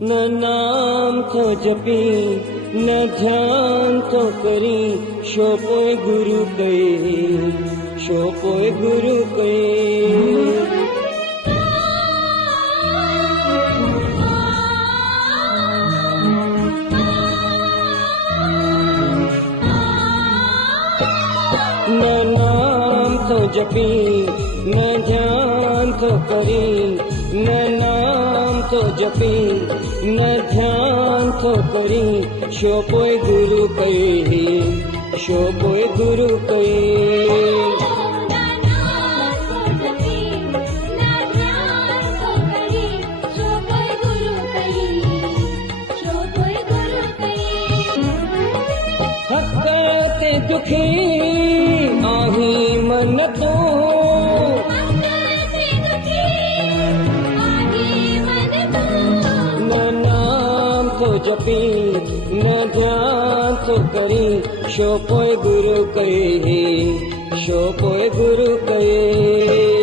न नाम तो जपी न ध्यान तो करी, शो पोए गुरु कई, शो पोए गुरु कई। न नाम तो जपी न ध्यान तो करी, न नाम तो जपी न ध्यान तो करी, शो पोए गुरु कई, शो पोए गुरु कई। हकते दुखी आही मन तो, न नाम तो जपी न ध्यान तो करी, शो पोए गुरु कई, शो पोए गुरु कई।